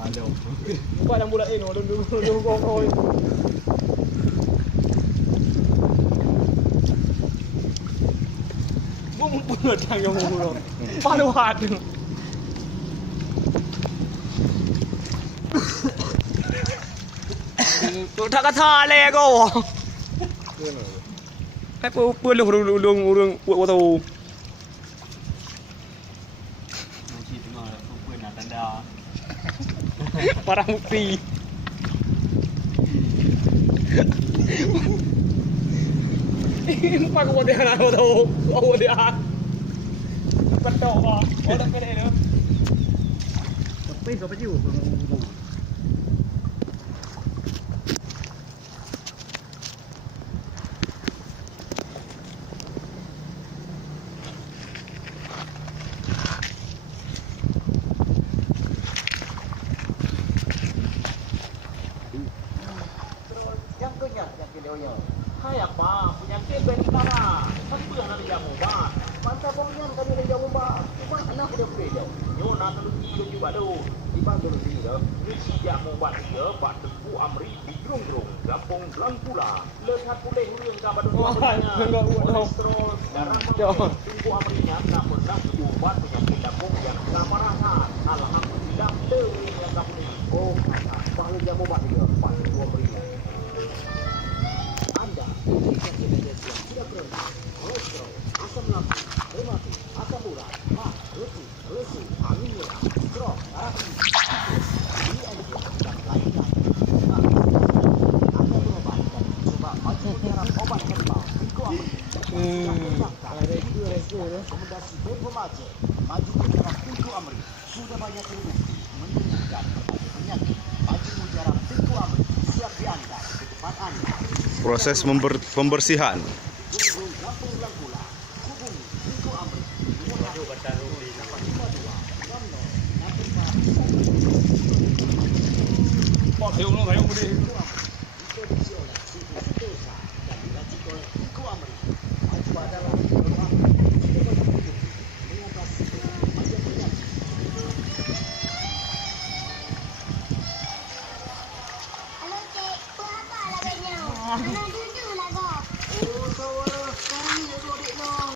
Ada. Buat dalam bulat ini, dulu kau. Bung pun ada yang ngomong. Palu hati. Tak kata le kau. Hai pu urung buat tahu. Nanti tengok pun nak tanda. Parang bukti. Pak ko dia na tahu. Kau dia. Petok ah. Ada kene tu. Tapi siapa jiu? Hai apa? Penyakit bentara. Siapa yang nak jamu ba? Mantap pokoknya kami nak jamu ba. Cuma anak dia beda. Yo nak teliti dia juga tu. Di bangku ni dah. Misi jamu ba dia ba Tengku Amri di Grung-Grung, Kampung Blangkula. Lekat pulih hurung ka ba dua punya. Kolesterol darah Tengku Amri nya nak menang ubat penyakit lambung yang sama rasa. Alhamdulillah dewe yang kamu ni. Oh, bahaya jamu ba dia. Ba Tengku Amri. Anda diberikan ingredients yang tidak berendah, kolesterol, asam lambung, rematik, asam urat, mah, lesu, angin merah, stroke, darah tinggi, DND, dan lain-lain. Anda berobat dan coba macam-macam obat herbal, Tengku Amri. Rekomendasi Bepom-Aceh, maju mujarab Tengku Amri, sudah banyak terbukti menyembuhkan berbagai penyakit. Maju mujarab Tengku Amri, siap diantar ke depan Anda. Proses pembersihan. Halo, Cik. Berapa harganya?